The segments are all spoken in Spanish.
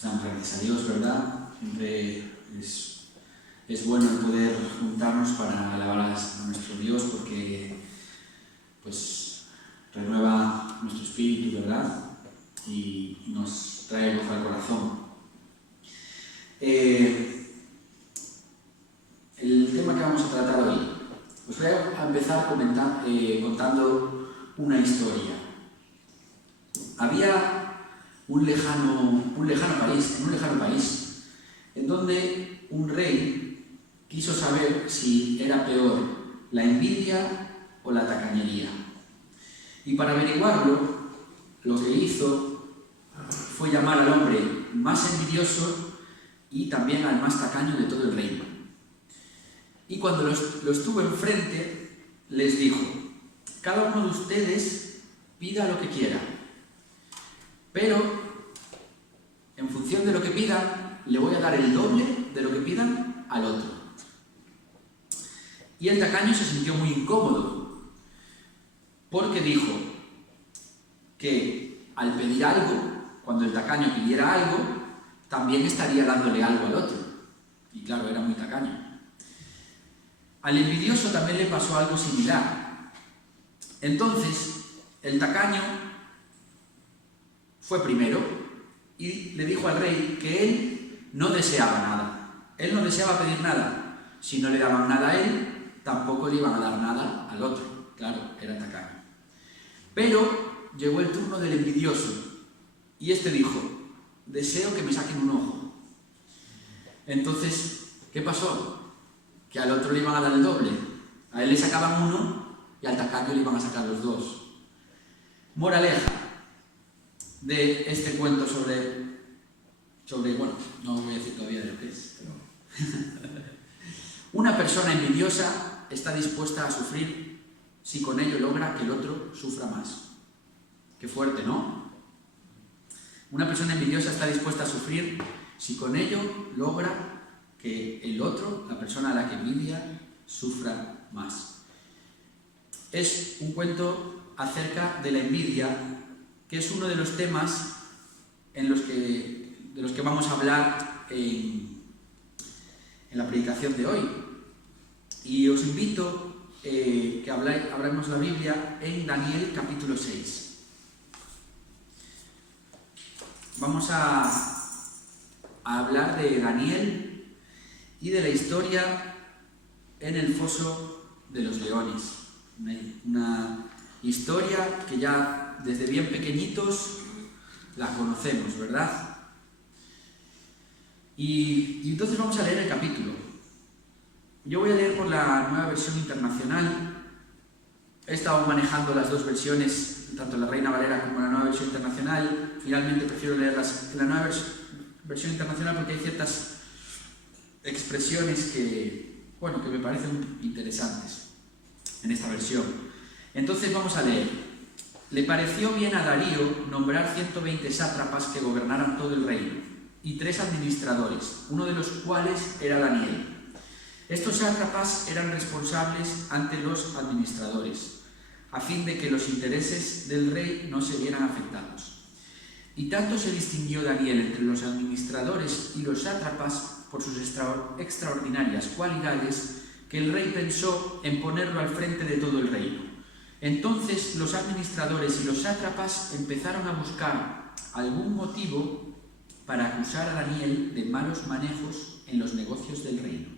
Pues damos gracias a Dios, ¿verdad? Siempre es bueno el poder juntarnos para alabar a nuestro Dios, porque pues renueva nuestro espíritu, ¿verdad? Y nos trae gozo al corazón. El tema que vamos a tratar hoy, os voy a empezar contando una historia. Había un lejano país, en donde un rey quiso saber si era peor la envidia o la tacañería. Y para averiguarlo, lo que hizo fue llamar al hombre más envidioso y también al más tacaño de todo el reino. Y cuando los tuvo enfrente, les dijo: cada uno de ustedes pida lo que quiera, pero en función de lo que pidan, le voy a dar el doble de lo que pidan al otro. Y el tacaño se sintió muy incómodo, porque dijo que al pedir algo, cuando el tacaño pidiera algo, también estaría dándole algo al otro. Y claro, era muy tacaño. Al envidioso también le pasó algo similar. Entonces, el tacaño fue primero y le dijo al rey que él no deseaba nada. Él no deseaba pedir nada. Si no le daban nada a él, tampoco le iban a dar nada al otro. Claro, era tacaño. Pero llegó el turno del envidioso y este dijo: deseo que me saquen un ojo. Entonces, ¿qué pasó? Que al otro le iban a dar el doble. A él le sacaban uno y al tacaño le iban a sacar los dos. Moraleja de este cuento sobre bueno, no voy a decir todavía de lo que es, pero una persona envidiosa está dispuesta a sufrir si con ello logra que el otro sufra más. Qué fuerte, ¿no? Una persona envidiosa está dispuesta a sufrir si con ello logra que el otro, la persona a la que envidia, sufra más. Es un cuento acerca de la envidia, que es uno de los temas de los que vamos a hablar en la predicación de hoy. Y os invito que abramos la Biblia en Daniel capítulo 6. Vamos a hablar de Daniel y de la historia en el foso de los leones. Una historia que ya desde bien pequeñitos la conocemos, ¿verdad? Y entonces vamos a leer el capítulo. Yo voy a leer por la Nueva Versión Internacional. He estado manejando las dos versiones, tanto la Reina Valera como la Nueva Versión Internacional. Finalmente prefiero leerlas en la Nueva Versión Internacional porque hay ciertas expresiones que me parecen interesantes en esta versión. Entonces vamos a leer. Le pareció bien a Darío nombrar 120 sátrapas que gobernaran todo el reino y 3 administradores, uno de los cuales era Daniel. Estos sátrapas eran responsables ante los administradores, a fin de que los intereses del rey no se vieran afectados. Y tanto se distinguió Daniel entre los administradores y los sátrapas por sus extraordinarias cualidades, que el rey pensó en ponerlo al frente de todo el reino. Entonces los administradores y los sátrapas empezaron a buscar algún motivo para acusar a Daniel de malos manejos en los negocios del reino.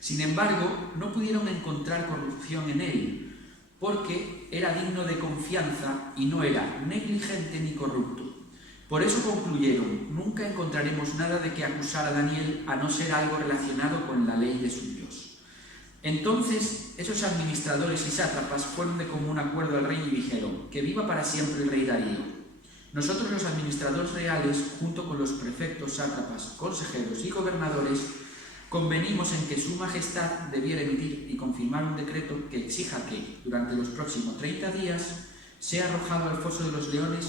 Sin embargo, no pudieron encontrar corrupción en él, porque era digno de confianza y no era negligente ni corrupto. Por eso concluyeron: nunca encontraremos nada de que acusar a Daniel a no ser algo relacionado con la ley de su Dios. Entonces esos administradores y sátrapas fueron de común acuerdo al rey y dijeron: que viva para siempre el rey Darío. Nosotros los administradores reales, junto con los prefectos, sátrapas, consejeros y gobernadores, convenimos en que su majestad debiera emitir y confirmar un decreto que exija que, durante los próximos 30 días, sea arrojado al foso de los leones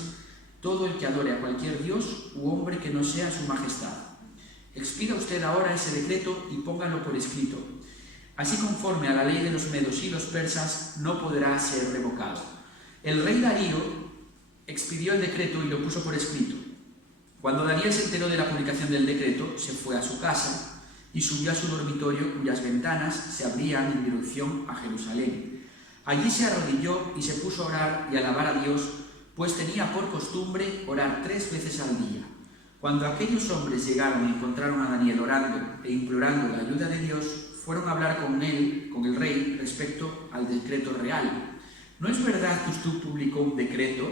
todo el que adore a cualquier dios u hombre que no sea su majestad. Expida usted ahora ese decreto y póngalo por escrito. Así, conforme a la ley de los medos y los persas, no podrá ser revocado. El rey Darío expidió el decreto y lo puso por escrito. Cuando Daniel se enteró de la publicación del decreto, se fue a su casa y subió a su dormitorio, cuyas ventanas se abrían en dirección a Jerusalén. Allí se arrodilló y se puso a orar y a alabar a Dios, pues tenía por costumbre orar 3 veces al día. Cuando aquellos hombres llegaron y encontraron a Daniel orando e implorando la ayuda de Dios, fueron a hablar con él, con el rey, respecto al decreto real. ¿No es verdad que usted publicó un decreto?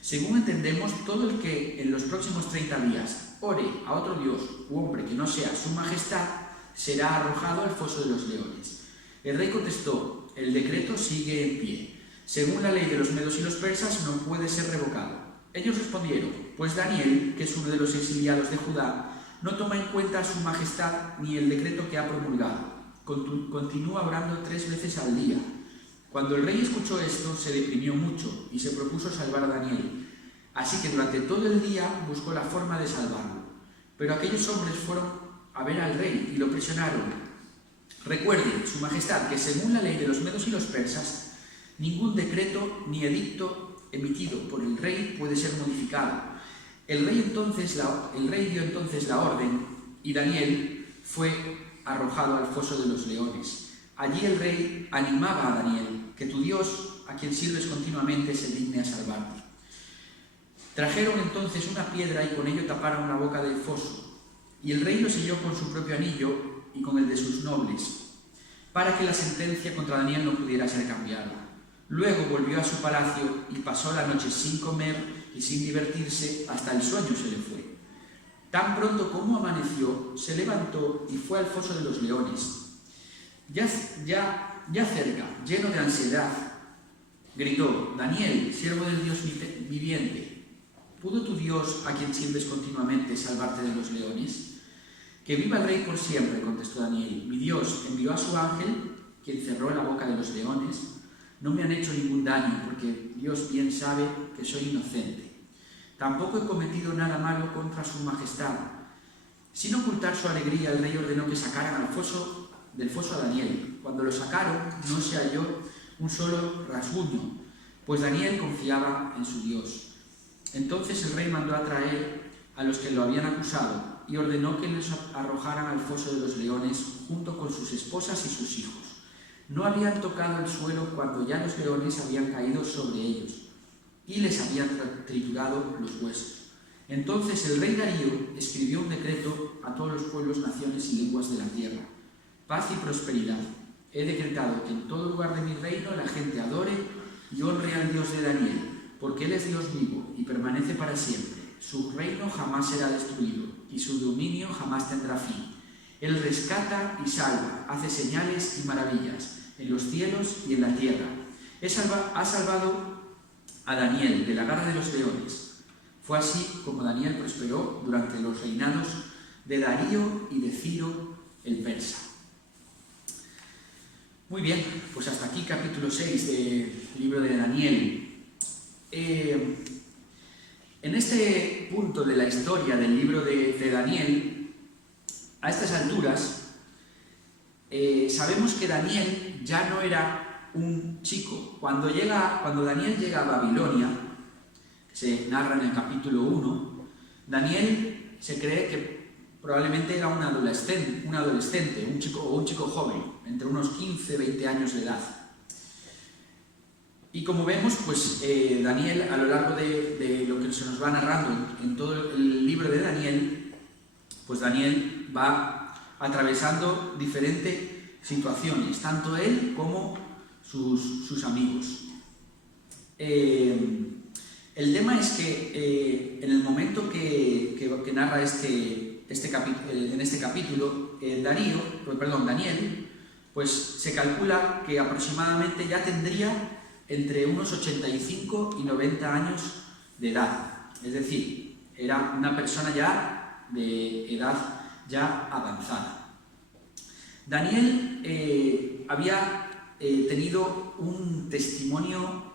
Según entendemos, todo el que en los próximos 30 días ore a otro dios u hombre que no sea su majestad, será arrojado al foso de los leones. El rey contestó: el decreto sigue en pie. Según la ley de los medos y los persas, no puede ser revocado. Ellos respondieron: pues Daniel, que es uno de los exiliados de Judá, no toma en cuenta a su majestad ni el decreto que ha promulgado. Continúa orando 3 veces al día. Cuando el rey escuchó esto, se deprimió mucho y se propuso salvar a Daniel. Así que durante todo el día buscó la forma de salvarlo. Pero aquellos hombres fueron a ver al rey y lo presionaron. Recuerde, su majestad, que según la ley de los medos y los persas, ningún decreto ni edicto emitido por el rey puede ser modificado. El rey dio entonces la orden y Daniel fue arrojado al foso de los leones. Allí el rey animaba a Daniel: que tu Dios, a quien sirves continuamente, se digne a salvarte. Trajeron entonces una piedra y con ello taparon la boca del foso, y el rey lo selló con su propio anillo y con el de sus nobles, para que la sentencia contra Daniel no pudiera ser cambiada. Luego volvió a su palacio y pasó la noche sin comer y sin divertirse, hasta el sueño se le fue. Tan pronto como amaneció, se levantó y fue al foso de los leones. Ya cerca, lleno de ansiedad, gritó: Daniel, siervo del Dios viviente, ¿pudo tu Dios, a quien sirves continuamente, salvarte de los leones? Que viva el rey por siempre, contestó Daniel. Mi Dios envió a su ángel, quien cerró la boca de los leones. No me han hecho ningún daño, porque Dios bien sabe que soy inocente. Tampoco he cometido nada malo contra su majestad. Sin ocultar su alegría, el rey ordenó que sacaran del foso a Daniel. Cuando lo sacaron, no se halló un solo rasguño, pues Daniel confiaba en su Dios. Entonces el rey mandó a traer a los que lo habían acusado y ordenó que les arrojaran al foso de los leones junto con sus esposas y sus hijos. No habían tocado el suelo cuando ya los leones habían caído sobre ellos y les habían triturado los huesos. Entonces el rey Darío escribió un decreto a todos los pueblos, naciones y lenguas de la tierra: paz y prosperidad. He decretado que en todo lugar de mi reino la gente adore y honre al Dios de Daniel, porque Él es Dios vivo y permanece para siempre. Su reino jamás será destruido y su dominio jamás tendrá fin. Él rescata y salva, hace señales y maravillas en los cielos y en la tierra. Ha salvado a Daniel de la garra de los leones. Fue así como Daniel prosperó durante los reinados de Darío y de Ciro el persa. Muy bien, pues hasta aquí capítulo 6 del libro de Daniel. En este punto de la historia del libro de Daniel, a estas alturas, sabemos que Daniel ya no era un chico. Cuando Daniel llega a Babilonia, que se narra en el capítulo 1, Daniel se cree que probablemente era un adolescente, un chico joven, entre unos 15 y 20 años de edad. Y como vemos, pues Daniel, a lo largo de lo que se nos va narrando en todo el libro de Daniel, pues Daniel va atravesando diferentes situaciones, tanto él como sus amigos. El tema es que en el momento que narra en este capítulo, Daniel, pues se calcula que aproximadamente ya tendría entre unos 85 y 90 años de edad. Es decir, era una persona ya de edad ya avanzada. Daniel había tenido un testimonio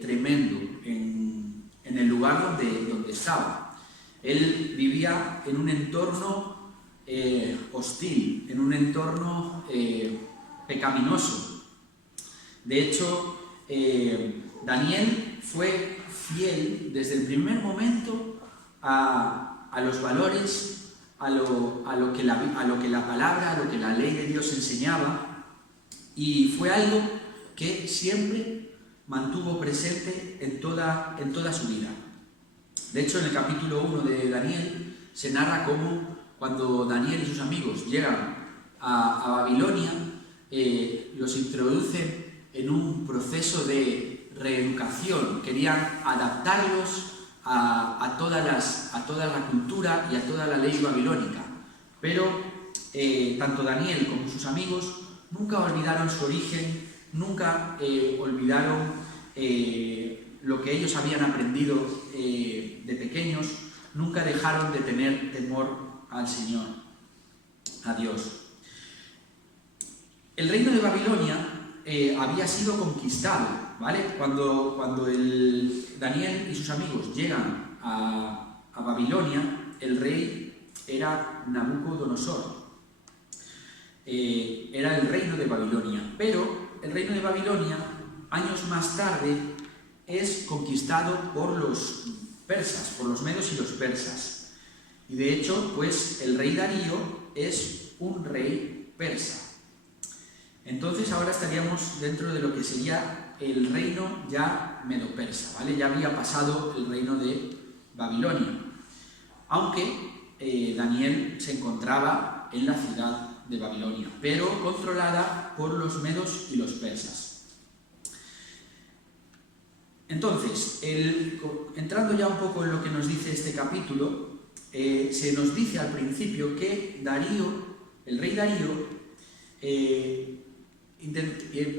tremendo en el lugar donde estaba. Él vivía en un entorno hostil, en un entorno pecaminoso. De hecho, Daniel fue fiel desde el primer momento a a los valores, a lo que la palabra, a lo que la ley de Dios enseñaba, y fue algo que siempre mantuvo presente en toda su vida. De hecho, en el capítulo 1 de Daniel se narra cómo cuando Daniel y sus amigos llegan a Babilonia, los introducen en un proceso de reeducación. Querían adaptarlos a toda la cultura y a toda la ley babilónica. Pero tanto Daniel como sus amigos nunca olvidaron su origen, nunca olvidaron lo que ellos habían aprendido de pequeños, nunca dejaron de tener temor al Señor, a Dios. El reino de Babilonia había sido conquistado, ¿vale? Cuando Daniel y sus amigos llegan a Babilonia, el rey era Nabucodonosor. Era el reino de Babilonia, pero el reino de Babilonia, años más tarde, es conquistado por los persas, por los medos y los persas. Y de hecho, pues el rey Darío es un rey persa. Entonces ahora estaríamos dentro de lo que sería el reino ya medo-persa, ¿vale? Ya había pasado el reino de Babilonia, aunque Daniel se encontraba en la ciudad de Babilonia, pero controlada por los medos y los persas. Entonces, entrando ya un poco en lo que nos dice este capítulo, se nos dice al principio que Darío, el rey Darío,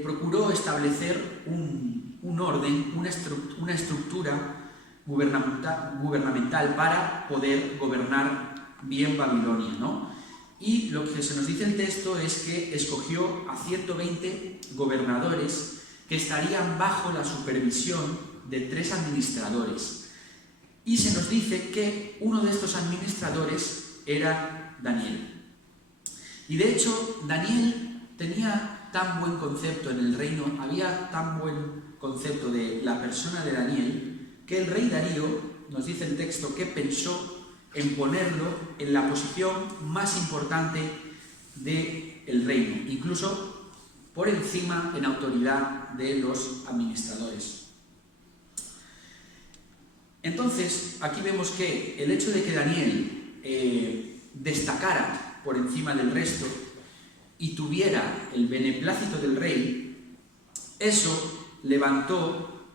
procuró establecer un orden, una estructura gubernamental para poder gobernar bien Babilonia, ¿no? Y lo que se nos dice en el texto es que escogió a 120 gobernadores que estarían bajo la supervisión de 3 administradores. Y se nos dice que uno de estos administradores era Daniel. Y de hecho, Daniel tenía tan buen concepto en el reino, había tan buen concepto de la persona de Daniel, que el rey Darío, nos dice el texto, que pensó en ponerlo en la posición más importante del reino, incluso por encima en autoridad de los administradores. Entonces, aquí vemos que el hecho de que Daniel destacara por encima del resto y tuviera el beneplácito del rey, eso levantó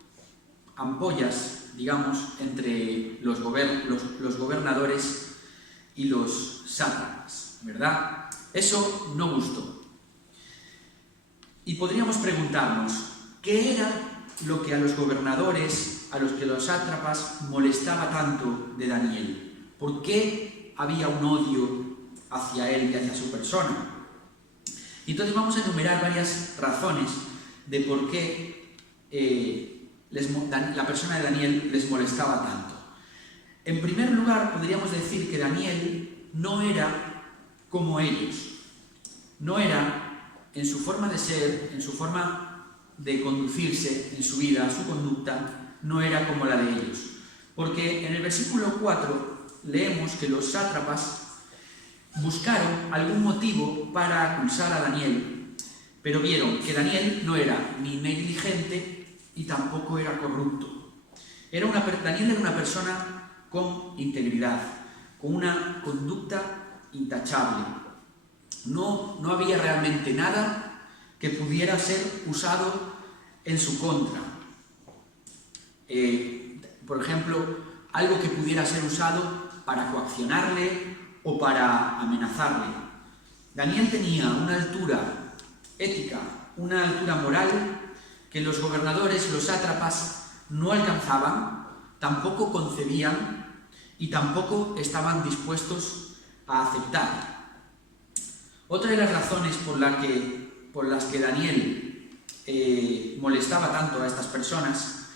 ampollas, digamos, entre los gobernadores y los sátrapas, ¿verdad? Eso no gustó. Y podríamos preguntarnos, ¿qué era lo que a los gobernadores, a los que los sátrapas molestaba tanto de Daniel? ¿Por qué había un odio hacia él y hacia su persona? Y entonces vamos a enumerar varias razones de por qué la persona de Daniel les molestaba tanto. En primer lugar, podríamos decir que Daniel no era como ellos. No era, en su forma de ser, en su forma de conducirse, en su vida, su conducta, no era como la de ellos. Porque en el versículo 4 leemos que los sátrapas buscaron algún motivo para acusar a Daniel, pero vieron que Daniel no era ni negligente y tampoco era corrupto. Daniel era una persona con integridad, con una conducta intachable. No había realmente nada que pudiera ser usado en su contra. Por ejemplo, algo que pudiera ser usado para coaccionarle o para amenazarle. Daniel tenía una altura ética, una altura moral que los gobernadores, los sátrapas, no alcanzaban, tampoco concebían y tampoco estaban dispuestos a aceptar. Otra de las razones por las que Daniel molestaba tanto a estas personas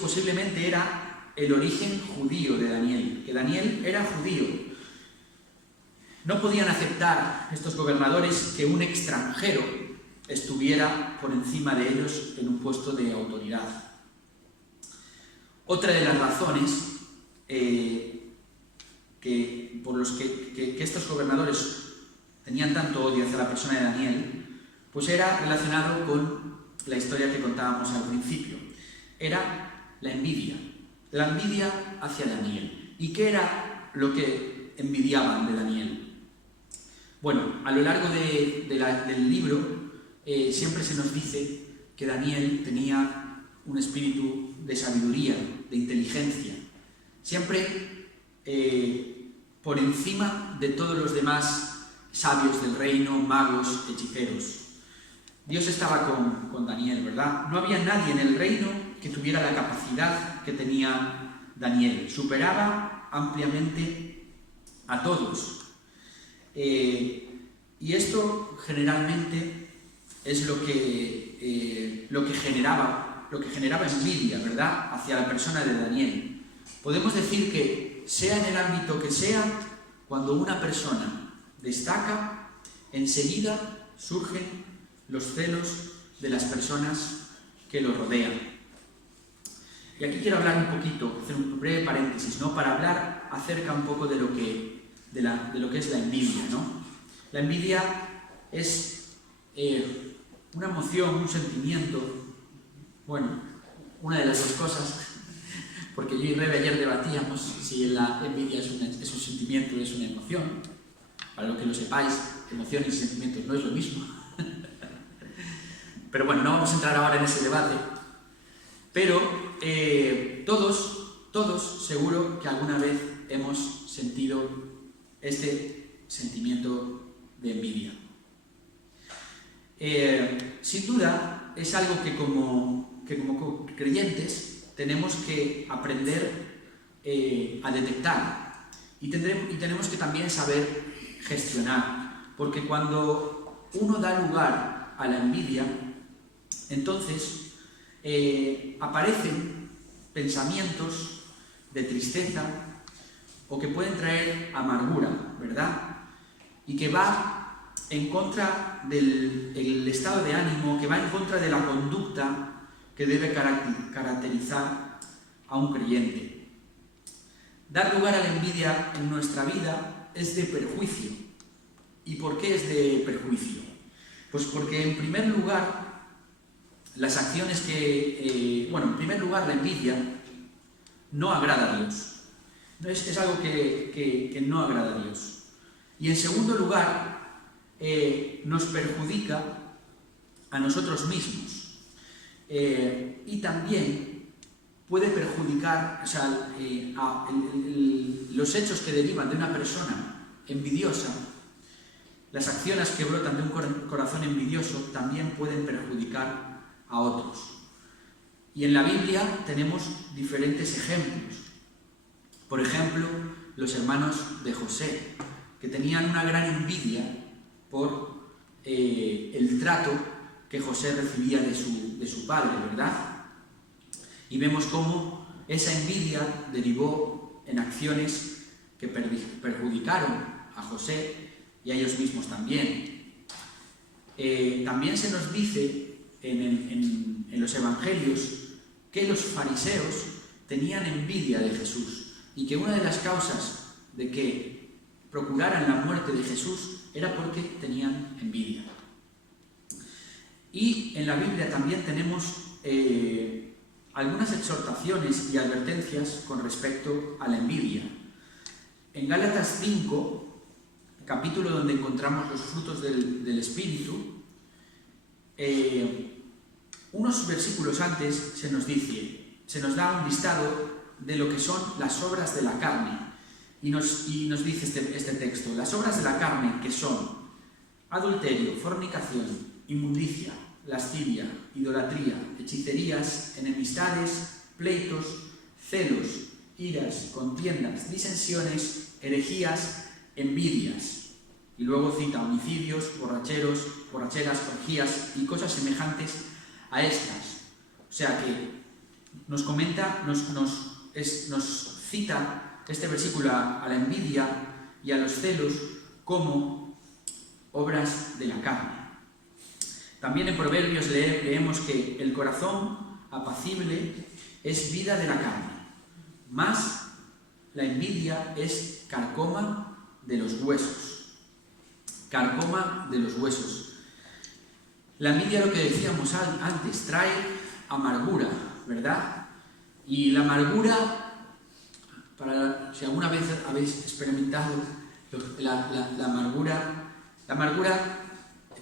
posiblemente era el origen judío de Daniel, que Daniel era judío. No podían aceptar estos gobernadores que un extranjero estuviera por encima de ellos en un puesto de autoridad. Otra de las razones por los que estos gobernadores tenían tanto odio hacia la persona de Daniel, pues era relacionado con la historia que contábamos al principio. Era la envidia hacia Daniel. ¿Y qué era lo que envidiaban de Daniel? Bueno, a lo largo del libro siempre se nos dice que Daniel tenía un espíritu de sabiduría, de inteligencia, siempre por encima de todos los demás sabios del reino, magos, hechiceros. Dios estaba con Daniel, ¿verdad? No había nadie en el reino que tuviera la capacidad que tenía Daniel. Superaba ampliamente a todos. Y esto generalmente es lo que generaba envidia, ¿verdad?, hacia la persona de Daniel. Podemos decir que, sea en el ámbito que sea, cuando una persona destaca, enseguida surgen los celos de las personas que lo rodean. Y aquí quiero hablar un poquito, hacer un breve paréntesis, ¿no?, para hablar acerca un poco de lo que es la envidia, ¿no? La envidia es una emoción, un sentimiento, bueno, una de las dos cosas, porque yo y Rebe ayer debatíamos si la envidia es un sentimiento o es una emoción. Para lo que lo sepáis, emociones y sentimientos no es lo mismo. Pero bueno, no vamos a entrar ahora en ese debate. Pero todos seguro que alguna vez hemos sentido este sentimiento de envidia. Sin duda, es algo que como creyentes tenemos que aprender a detectar y tenemos que también saber gestionar, porque cuando uno da lugar a la envidia, entonces aparecen pensamientos de tristeza o que pueden traer amargura, ¿verdad? Y que va en contra del estado de ánimo, que va en contra de la conducta que debe caracterizar a un creyente. Dar lugar a la envidia en nuestra vida es de perjuicio. ¿Y por qué es de perjuicio? Pues porque en primer lugar, las acciones en primer lugar la envidia no agrada a Dios. Es algo que no agrada a Dios. Y en segundo lugar, nos perjudica a nosotros mismos. Y también puede perjudicar, los hechos que derivan de una persona envidiosa, las acciones que brotan de un corazón envidioso también pueden perjudicar a otros. Y en la Biblia tenemos diferentes ejemplos. Por ejemplo, los hermanos de José, que tenían una gran envidia por el trato que José recibía de su padre, ¿verdad? Y vemos cómo esa envidia derivó en acciones que perjudicaron a José y a ellos mismos también. También se nos dice en los evangelios que los fariseos tenían envidia de Jesús y que una de las causas de que procuraran la muerte de Jesús era porque tenían envidia. Y en la Biblia también tenemos algunas exhortaciones y advertencias con respecto a la envidia. En Gálatas 5, capítulo donde encontramos los frutos del Espíritu, unos versículos antes se nos da un listado de lo que son las obras de la carne. Y nos dice este texto: las obras de la carne, que son adulterio, fornicación, inmundicia, lascivia, idolatría, hechicerías, enemistades, pleitos, celos, iras, contiendas, disensiones, herejías, envidias. Y luego cita homicidios, borracheras, orgías y cosas semejantes a estas. O sea que nos comenta, nos cita este versículo a la envidia y a los celos como obras de la carne. También en Proverbios leemos que el corazón apacible es vida de la carne, mas la envidia es carcoma de los huesos. Carcoma de los huesos. La envidia, lo que decíamos antes, trae amargura, ¿verdad? Y la amargura, si alguna vez habéis experimentado la amargura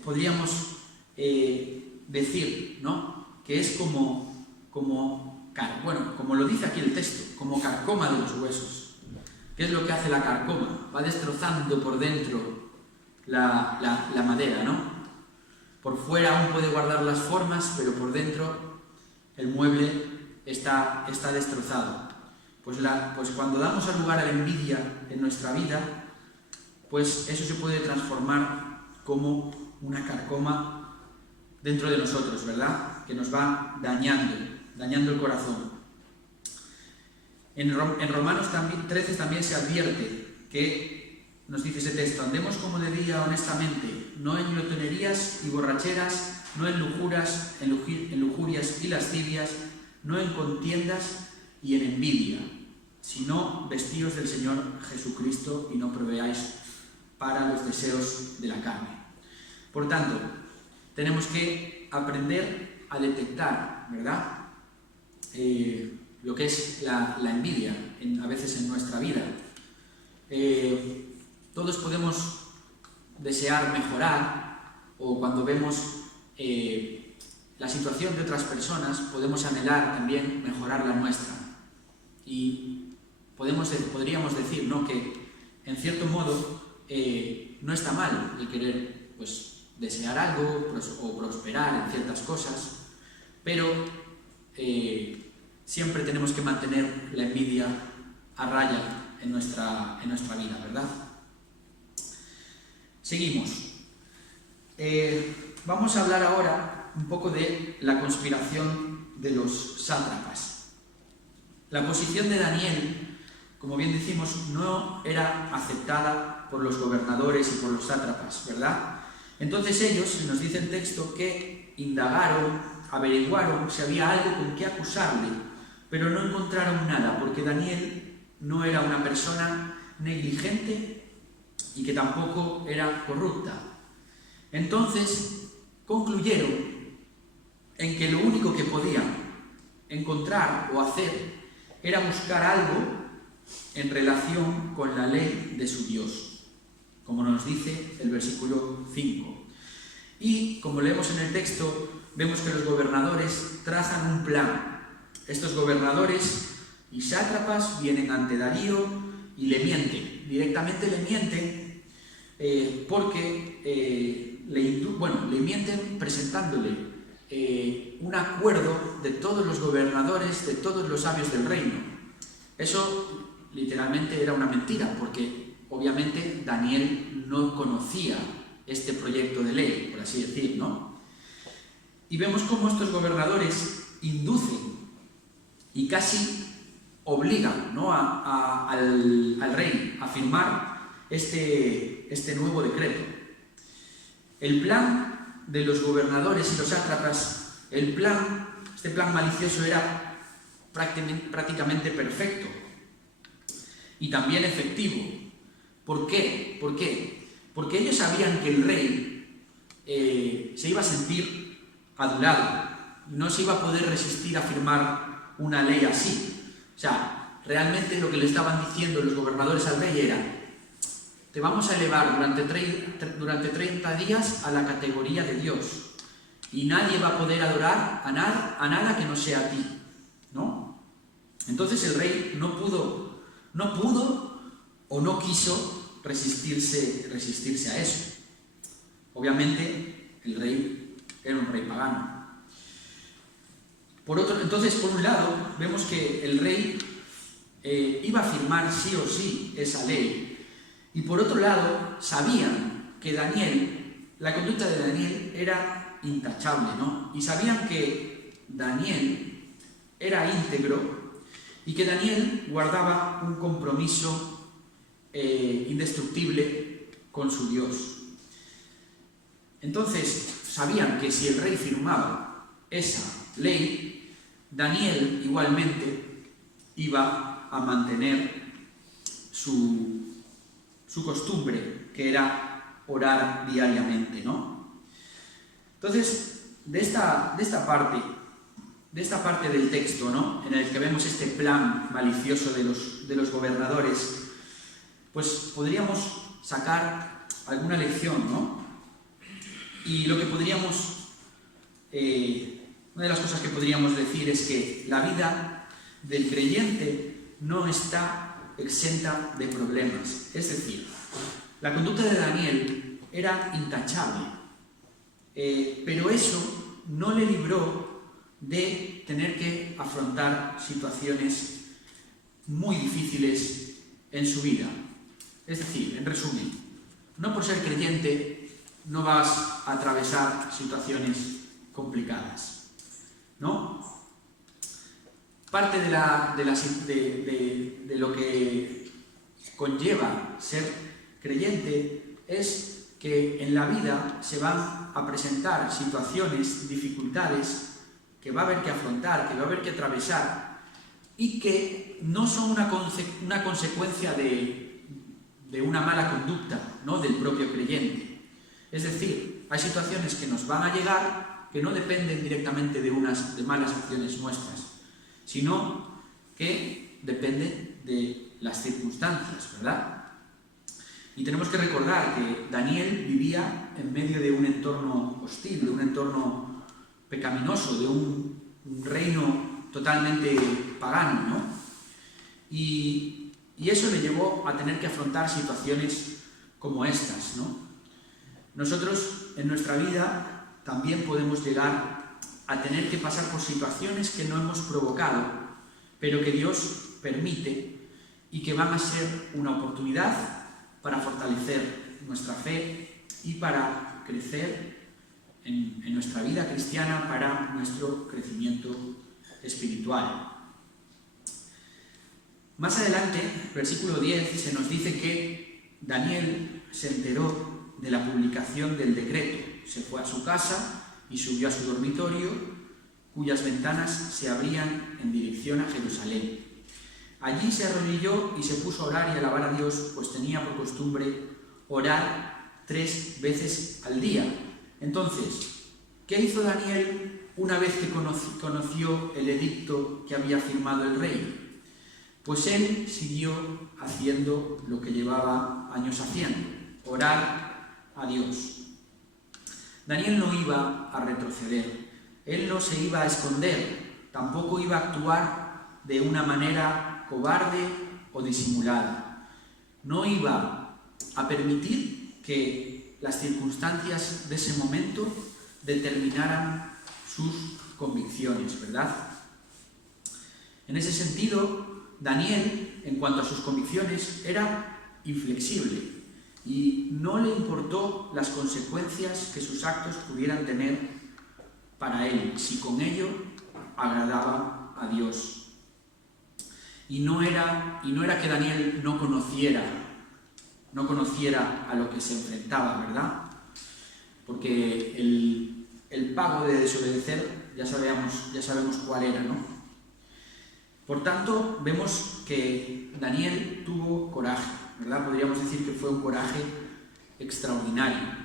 podríamos decir, ¿no?, que es como lo dice aquí el texto, como carcoma de los huesos. ¿Qué es lo que hace la carcoma? Va destrozando por dentro la madera, ¿no? Por fuera aún puede guardar las formas, pero por dentro el mueble está destrozado. Pues cuando damos lugar a la envidia en nuestra vida, pues eso se puede transformar como una carcoma dentro de nosotros, ¿verdad? Que nos va dañando el corazón. En Romanos 13 también se advierte que nos dice ese texto: andemos como de día honestamente, no en glotonerías y borracheras, no en lujurias y lascivias, no en contiendas y en envidia, sino vestíos del Señor Jesucristo y no proveáis para los deseos de la carne. Por tanto, tenemos que aprender a detectar, ¿verdad?, lo que es la envidia a veces en nuestra vida. Todos podemos desear mejorar, o cuando vemos la situación de otras personas, podemos anhelar también mejorar la nuestra. Y podríamos decir, ¿no?, que en cierto modo no está mal el querer, pues, desear algo o prosperar en ciertas cosas, pero siempre tenemos que mantener la envidia a raya en nuestra vida, ¿verdad? Seguimos. Vamos a hablar ahora un poco de la conspiración de los sátrapas. La posición de Daniel, como bien decimos, no era aceptada por los gobernadores y por los sátrapas, ¿verdad? Entonces ellos, nos dice el texto, que indagaron, averiguaron si había algo con qué acusarle, pero no encontraron nada, porque Daniel no era una persona negligente y que tampoco era corrupta. Entonces concluyeron en que lo único que podían encontrar o hacer era buscar algo en relación con la ley de su Dios, como nos dice el versículo 5. Y, como leemos en el texto, vemos que los gobernadores trazan un plan. Estos gobernadores y sátrapas vienen ante Darío y le mienten. Directamente le mienten porque le mienten presentándole un acuerdo de todos los gobernadores, de todos los sabios del reino. Eso literalmente era una mentira, porque obviamente Daniel no conocía este proyecto de ley, por así decir, ¿no? Y vemos cómo estos gobernadores inducen y casi obligan, ¿no?, al rey a firmar este nuevo decreto. El plan de los gobernadores y los sátrapas, este plan malicioso era prácticamente perfecto y también efectivo. ¿Por qué? Porque ellos sabían que el rey se iba a sentir adulado, no se iba a poder resistir a firmar una ley así. O sea, realmente lo que le estaban diciendo los gobernadores al rey era: te vamos a elevar durante 30 días a la categoría de Dios, y nadie va a poder adorar a nada que no sea a ti, ¿no? Entonces el rey no pudo o no quiso resistirse a eso. Obviamente el rey era un rey pagano. Por un lado, vemos que el rey iba a firmar sí o sí esa ley. Y por otro lado, sabían que la conducta de Daniel era intachable, ¿no? Y sabían que Daniel era íntegro y que Daniel guardaba un compromiso indestructible con su Dios. Entonces, sabían que si el rey firmaba esa ley, Daniel igualmente iba a mantener su costumbre, que era orar diariamente, ¿no? Entonces, de esta parte del texto, ¿no?, en el que vemos este plan malicioso de los gobernadores, pues podríamos sacar alguna lección, ¿no? Y lo que podríamos, una de las cosas que podríamos decir es que la vida del creyente no está exenta de problemas. Es decir, la conducta de Daniel era intachable, pero eso no le libró de tener que afrontar situaciones muy difíciles en su vida. Es decir, en resumen, no por ser creyente no vas a atravesar situaciones complicadas, ¿no? Parte de lo que conlleva ser creyente es que en la vida se van a presentar situaciones, dificultades que va a haber que afrontar, que va a haber que atravesar y que no son una consecuencia de una mala conducta, ¿no?, del propio creyente. Es decir, hay situaciones que nos van a llegar que no dependen directamente de malas acciones nuestras, sino que dependen de las circunstancias, ¿verdad? Y tenemos que recordar que Daniel vivía en medio de un entorno hostil, de un entorno pecaminoso, de un reino totalmente pagano, ¿no? Y eso le llevó a tener que afrontar situaciones como estas, ¿no? Nosotros en nuestra vida también podemos llegar a tener que pasar por situaciones que no hemos provocado, pero que Dios permite y que van a ser una oportunidad para fortalecer nuestra fe y para crecer en nuestra vida cristiana, para nuestro crecimiento espiritual. Más adelante, versículo 10, se nos dice que Daniel se enteró de la publicación del decreto. Se fue a su casa y subió a su dormitorio, cuyas ventanas se abrían en dirección a Jerusalén. Allí se arrodilló y se puso a orar y a alabar a Dios, pues tenía por costumbre orar 3 veces al día. Entonces, ¿qué hizo Daniel una vez que conoció el edicto que había firmado el rey? Pues él siguió haciendo lo que llevaba años haciendo, orar a Dios. Daniel no iba a retroceder, él no se iba a esconder, tampoco iba a actuar de una manera cobarde o disimulada. No iba a permitir que las circunstancias de ese momento determinaran sus convicciones, ¿verdad? En ese sentido, Daniel, en cuanto a sus convicciones, era inflexible y no le importó las consecuencias que sus actos pudieran tener para él, si con ello agradaba a Dios. Y no era que Daniel no conociera a lo que se enfrentaba, ¿verdad? Porque el pago de desobedecer ya sabemos cuál era, ¿no? Por tanto, vemos que Daniel tuvo coraje, ¿verdad? Podríamos decir que fue un coraje extraordinario.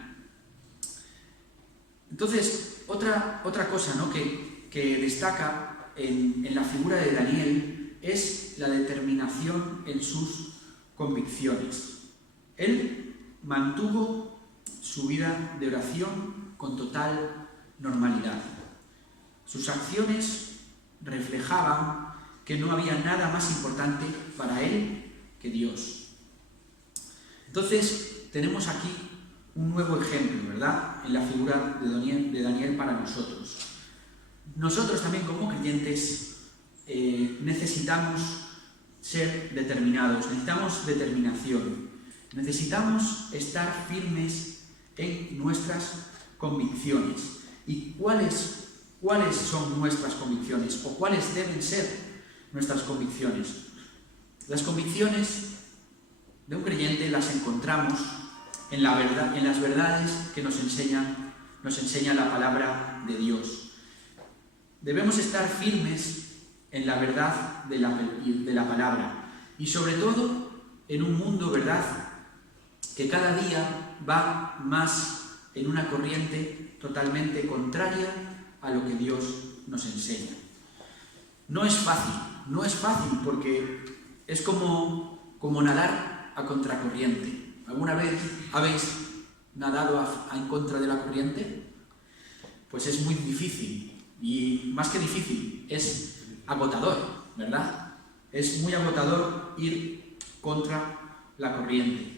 Entonces, otra cosa, ¿no?, que destaca en la figura de Daniel es la determinación en sus convicciones. Él mantuvo su vida de oración con total normalidad. Sus acciones reflejaban que no había nada más importante para él que Dios. Entonces, tenemos aquí un nuevo ejemplo, ¿verdad?, en la figura de Daniel para nosotros. Nosotros también como creyentes necesitamos ser determinados, necesitamos determinación, necesitamos estar firmes en nuestras convicciones. ¿Y cuáles son nuestras convicciones o cuáles deben ser nuestras convicciones? Las convicciones de un creyente las encontramos en las verdades que nos enseña la palabra de Dios. Debemos estar firmes en la verdad de la palabra y sobre todo en un mundo, ¿verdad?, que cada día va más en una corriente totalmente contraria a lo que Dios nos enseña. No es fácil porque es como nadar a contracorriente. ¿Alguna vez habéis nadado en contra de la corriente? Pues es muy difícil, y más que difícil, es agotador, ¿verdad? Es muy agotador ir contra la corriente.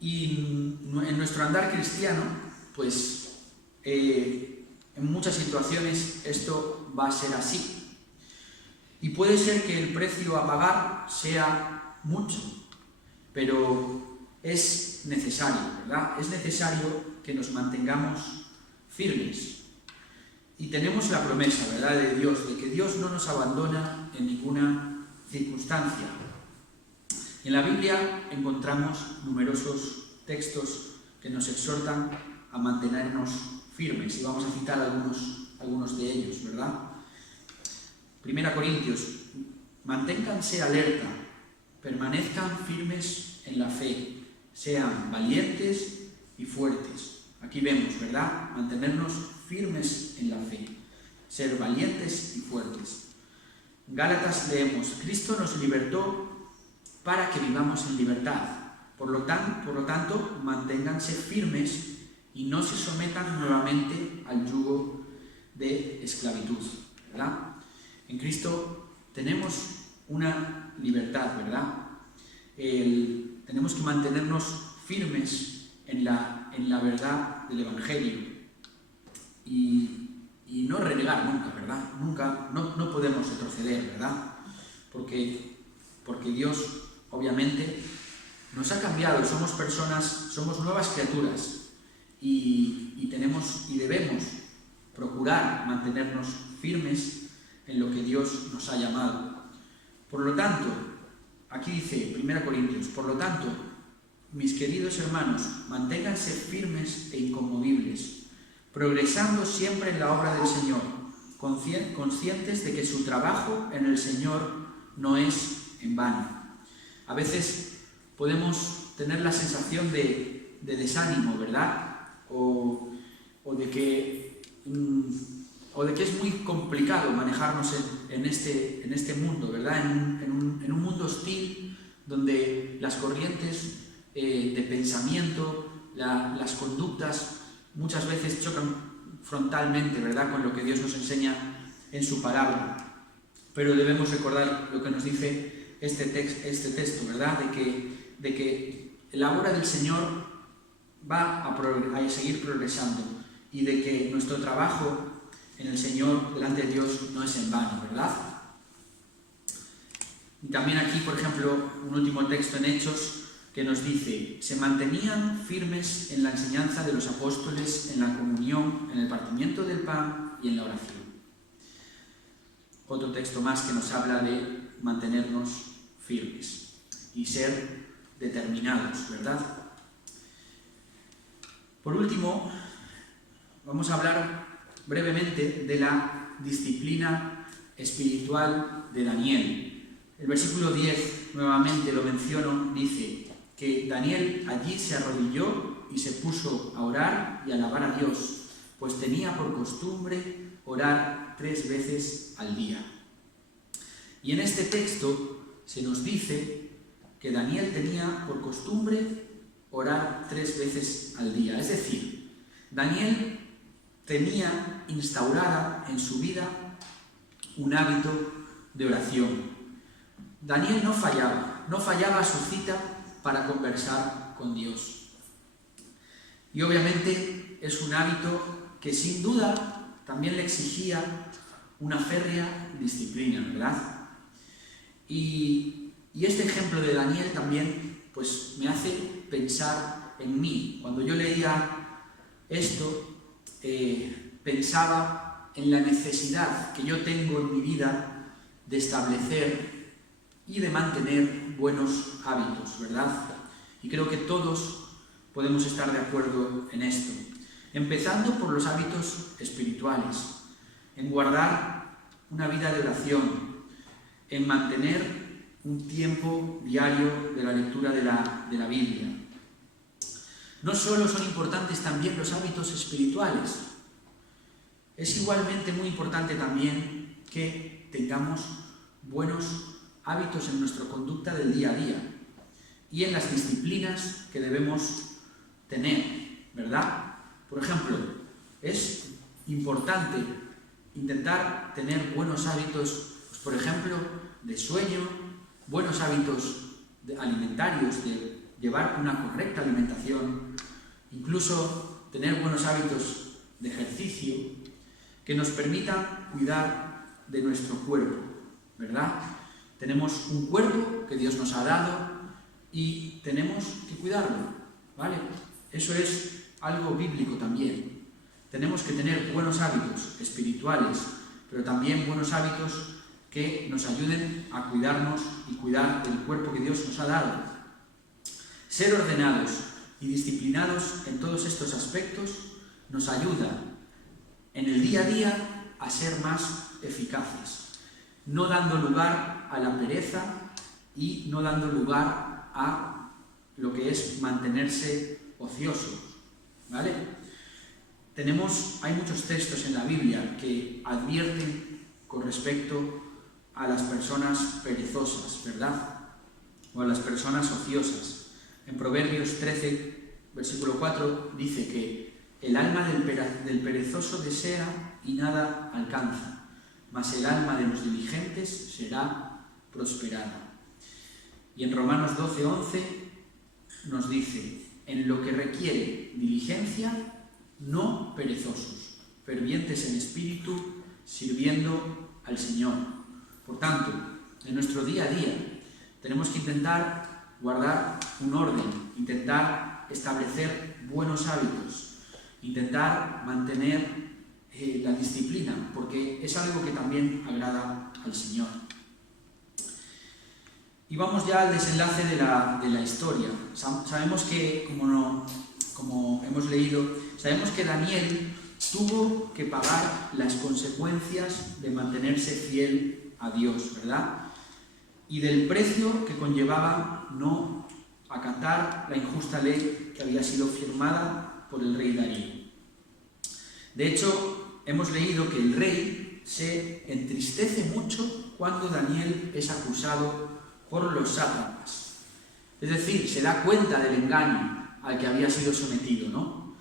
Y en nuestro andar cristiano, pues en muchas situaciones esto va a ser así. Y puede ser que el precio a pagar sea mucho, pero es necesario, ¿verdad? Es necesario que nos mantengamos firmes. Y tenemos la promesa, ¿verdad?, de Dios, de que Dios no nos abandona en ninguna circunstancia. En la Biblia encontramos numerosos textos que nos exhortan a mantenernos firmes, y vamos a citar algunos de ellos, ¿verdad? 1 Corintios: manténganse alerta, permanezcan firmes en la fe, sean valientes y fuertes. Aquí vemos, ¿verdad?, mantenernos firmes en la fe, ser valientes y fuertes. En Gálatas leemos: Cristo nos libertó para que vivamos en libertad. Por lo tanto, manténganse firmes y no se sometan nuevamente al yugo de esclavitud, ¿verdad? En Cristo tenemos una libertad, ¿verdad? Tenemos que mantenernos firmes en la verdad del Evangelio y no renegar nunca, ¿verdad? Nunca, no podemos retroceder, ¿verdad? Porque Dios, obviamente, nos ha cambiado, somos personas, somos nuevas criaturas y debemos procurar mantenernos firmes en lo que Dios nos ha llamado. Por lo tanto, aquí dice 1 Corintios: por lo tanto, mis queridos hermanos, manténganse firmes e inconmovibles, progresando siempre en la obra del Señor, conscientes de que su trabajo en el Señor no es en vano. A veces podemos tener la sensación de desánimo, ¿verdad? O de que es muy complicado manejarnos en este mundo, ¿verdad? En un mundo hostil donde las corrientes de pensamiento, las conductas muchas veces chocan frontalmente, ¿verdad?, con lo que Dios nos enseña en su palabra. Pero debemos recordar lo que nos dice este texto, ¿verdad?, de que la obra del Señor va a seguir progresando y de que nuestro trabajo en el Señor, delante de Dios, no es en vano, ¿verdad? Y también aquí, por ejemplo, un último texto en Hechos que nos dice: se mantenían firmes en la enseñanza de los apóstoles, en la comunión, en el partimiento del pan y en la oración. Otro texto más que nos habla de mantenernos firmes y ser determinados, ¿verdad? Por último, vamos a hablar brevemente de la disciplina espiritual de Daniel. El versículo 10, nuevamente lo menciono, dice que Daniel allí se arrodilló y se puso a orar y a alabar a Dios, pues tenía por costumbre orar 3 veces al día. Y en este texto se nos dice que Daniel tenía por costumbre orar 3 veces al día. Es decir, Daniel tenía instaurada en su vida un hábito de oración. Daniel no fallaba a su cita para conversar con Dios. Y obviamente es un hábito que sin duda también le exigía una férrea disciplina, ¿verdad? Y este ejemplo de Daniel también pues me hace pensar en mí. Cuando yo leía esto, pensaba en la necesidad que yo tengo en mi vida de establecer y de mantener buenos hábitos, ¿verdad? Y creo que todos podemos estar de acuerdo en esto. Empezando por los hábitos espirituales, en guardar una vida de oración, en mantener un tiempo diario de la lectura de la Biblia. No solo son importantes también los hábitos espirituales, es igualmente muy importante también que tengamos buenos hábitos en nuestra conducta del día a día y en las disciplinas que debemos tener, ¿verdad? Por ejemplo, es importante intentar tener buenos hábitos, pues, por ejemplo, de sueño, buenos hábitos alimentarios, de llevar una correcta alimentación, incluso tener buenos hábitos de ejercicio que nos permitan cuidar de nuestro cuerpo, ¿verdad? Tenemos un cuerpo que Dios nos ha dado y tenemos que cuidarlo, ¿vale? Eso es algo bíblico también. Tenemos que tener buenos hábitos espirituales, pero también buenos hábitos que nos ayuden a cuidarnos y cuidar del cuerpo que Dios nos ha dado. Ser ordenados y disciplinados en todos estos aspectos nos ayuda en el día a día a ser más eficaces, no dando lugar a la pereza y no dando lugar a lo que es mantenerse ociosos, ¿vale? Hay muchos textos en la Biblia que advierten con respecto a las personas perezosas, ¿verdad? O a las personas ociosas. En Proverbios 13, versículo 4, dice que el alma del perezoso desea y nada alcanza, mas el alma de los diligentes será prosperada. Y en Romanos 12, 11 nos dice: en lo que requiere diligencia, no perezosos, fervientes en espíritu, sirviendo al Señor. Por tanto, en nuestro día a día tenemos que intentar guardar un orden, intentar establecer buenos hábitos, intentar mantener la disciplina, porque es algo que también agrada al Señor. Y vamos ya al desenlace de la historia. Sabemos que, como hemos leído, sabemos que Daniel tuvo que pagar las consecuencias de mantenerse fiel a Dios, ¿verdad? Y del precio que conllevaba no acatar la injusta ley que había sido firmada por el rey Darío. De hecho, hemos leído que el rey se entristece mucho cuando Daniel es acusado por los sátrapas. Es decir, se da cuenta del engaño al que había sido sometido, ¿no?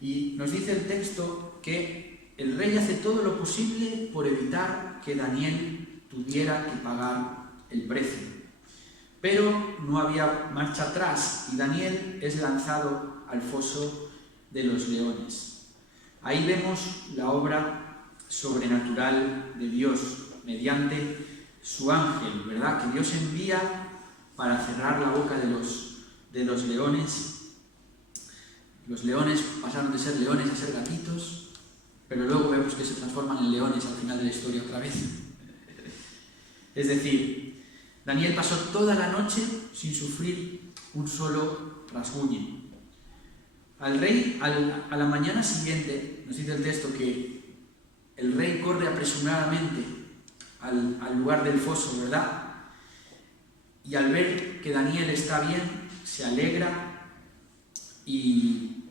Y nos dice el texto que el rey hace todo lo posible por evitar que Daniel tuviera que pagar el precio. Pero no había marcha atrás y Daniel es lanzado al foso de los leones. Ahí vemos la obra sobrenatural de Dios mediante su ángel, ¿verdad? Que Dios envía para cerrar la boca de los leones. Los leones pasaron de ser leones a ser gatitos, pero luego vemos que se transforman en leones al final de la historia otra vez. Es decir, Daniel pasó toda la noche sin sufrir un solo rasguño. Al rey, a la mañana siguiente, nos dice el texto que el rey corre apresuradamente al lugar del foso, ¿verdad? Y al ver que Daniel está bien, se alegra y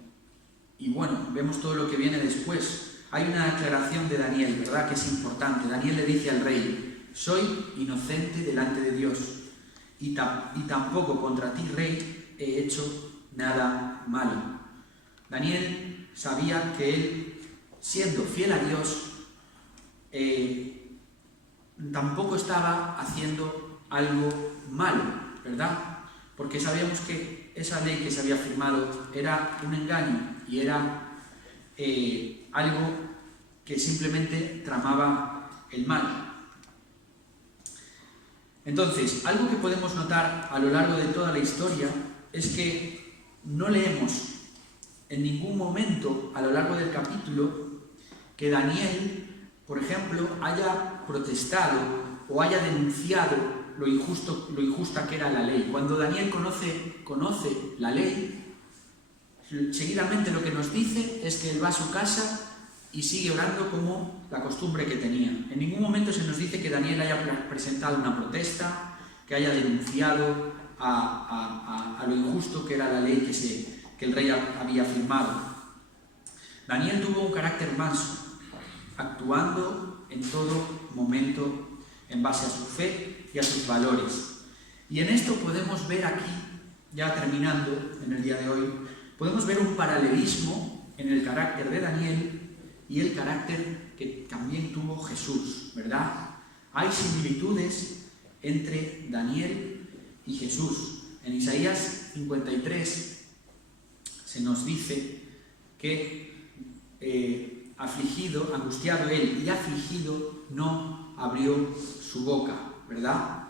bueno, vemos todo lo que viene después. Hay una aclaración de Daniel, ¿verdad?, que es importante. Daniel le dice al rey: soy inocente delante de Dios y tampoco contra ti, rey, he hecho nada malo. Daniel sabía que él, siendo fiel a Dios, tampoco estaba haciendo algo malo, ¿verdad? Porque sabíamos que esa ley que se había firmado era un engaño y era algo que simplemente tramaba el mal. Entonces, algo que podemos notar a lo largo de toda la historia es que no leemos en ningún momento a lo largo del capítulo que Daniel, por ejemplo, haya protestado o haya denunciado lo injusta que era la ley. Cuando Daniel conoce la ley, seguidamente lo que nos dice es que él va a su casa y sigue orando como la costumbre que tenía. En ningún momento se nos dice que Daniel haya presentado una protesta, que haya denunciado a lo injusto que era la ley que el rey había firmado. Daniel tuvo un carácter manso, actuando en todo momento en base a su fe y a sus valores. Y en esto podemos ver aquí, ya terminando en el día de hoy, podemos ver un paralelismo en el carácter de Daniel y el carácter que también tuvo Jesús, ¿verdad? Hay similitudes entre Daniel y Jesús. En Isaías 53 se nos dice que afligido, angustiado él y afligido, no abrió su boca, ¿verdad?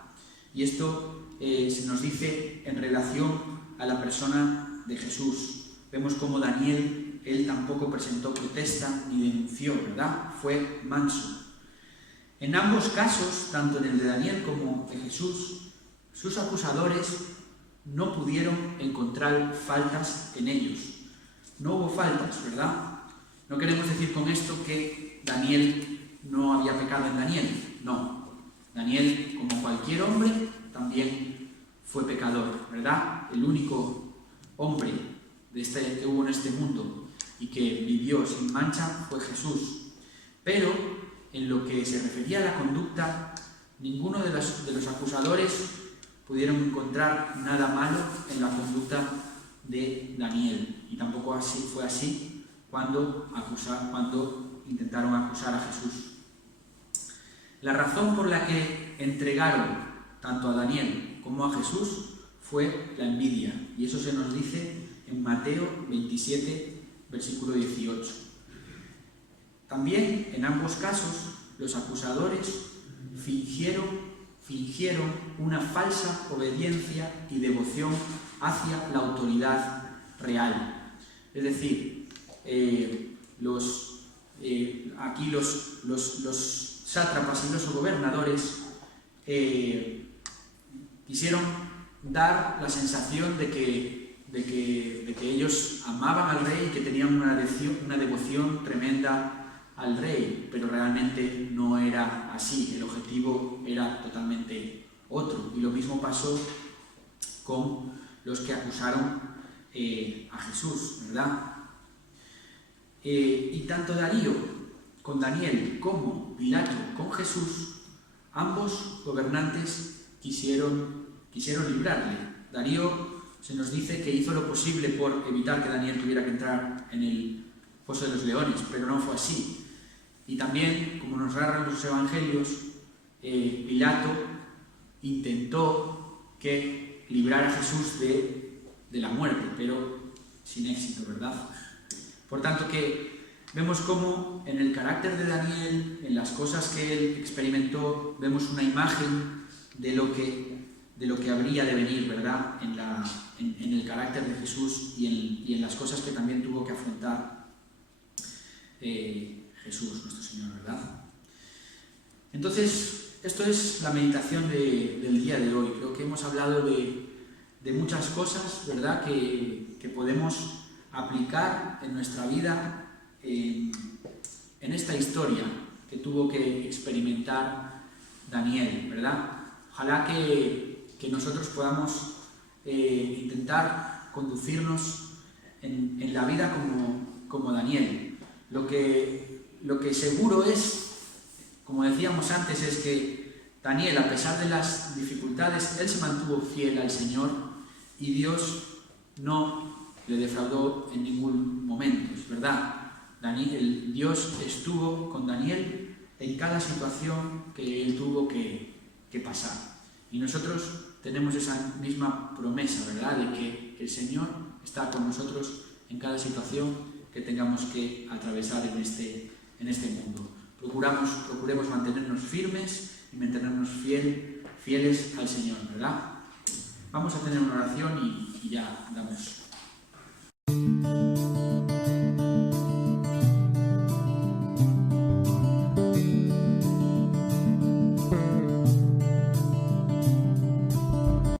Y esto se nos dice en relación a la persona de Jesús. Vemos cómo Daniel, él tampoco presentó protesta ni denunció, ¿verdad? Fue manso. En ambos casos, tanto en el de Daniel como de Jesús, sus acusadores no pudieron encontrar faltas en ellos. No hubo faltas, ¿verdad? No queremos decir con esto que Daniel no había pecado en Daniel. No. Daniel, como cualquier hombre, también fue pecador, ¿verdad? El único hombre que hubo en este mundo y que vivió sin mancha fue Jesús. Pero en lo que se refería a la conducta, ninguno de los acusadores pudieron encontrar nada malo en la conducta de Daniel. Y tampoco fue así cuando intentaron acusar a Jesús. La razón por la que entregaron tanto a Daniel como a Jesús fue la envidia. Y eso se nos dice en Mateo 27, versículo 18. También, en ambos casos, los acusadores fingieron una falsa obediencia y devoción hacia la autoridad real. Es decir, aquí los sátrapas y los gobernadores quisieron dar la sensación de que ellos amaban al rey y que tenían una devoción tremenda al rey, pero realmente no era así. El objetivo era totalmente otro. Y lo mismo pasó con los que acusaron a Jesús, ¿verdad? Y tanto Darío con Daniel como Pilato con Jesús, ambos gobernantes quisieron librarle. Darío se nos dice que hizo lo posible por evitar que Daniel tuviera que entrar en el foso de los leones, pero no fue así. Y también, como nos narran los evangelios, Pilato intentó que librara a Jesús de la muerte, pero sin éxito, ¿verdad? Por tanto, que vemos cómo en el carácter de Daniel, en las cosas que él experimentó, vemos una imagen de lo que habría de venir, ¿verdad? En el carácter de Jesús y en las cosas que también tuvo que afrontar Jesús, nuestro Señor, ¿verdad? Entonces, esto es la meditación del día de hoy. Creo que hemos hablado de muchas cosas, ¿verdad?, que podemos aplicar en nuestra vida en esta historia que tuvo que experimentar Daniel, ¿verdad? Ojalá que nosotros podamos intentar conducirnos en la vida como Daniel. Lo que seguro es, como decíamos antes, es que Daniel, a pesar de las dificultades, él se mantuvo fiel al Señor y Dios no le defraudó en ningún momento, es verdad. Dios estuvo con Daniel en cada situación que él tuvo que pasar. Y nosotros tenemos esa misma promesa, ¿verdad?, de que el Señor está con nosotros en cada situación que tengamos que atravesar en este mundo. Procuremos mantenernos firmes y mantenernos fieles al Señor, ¿verdad? Vamos a tener una oración y ya damos.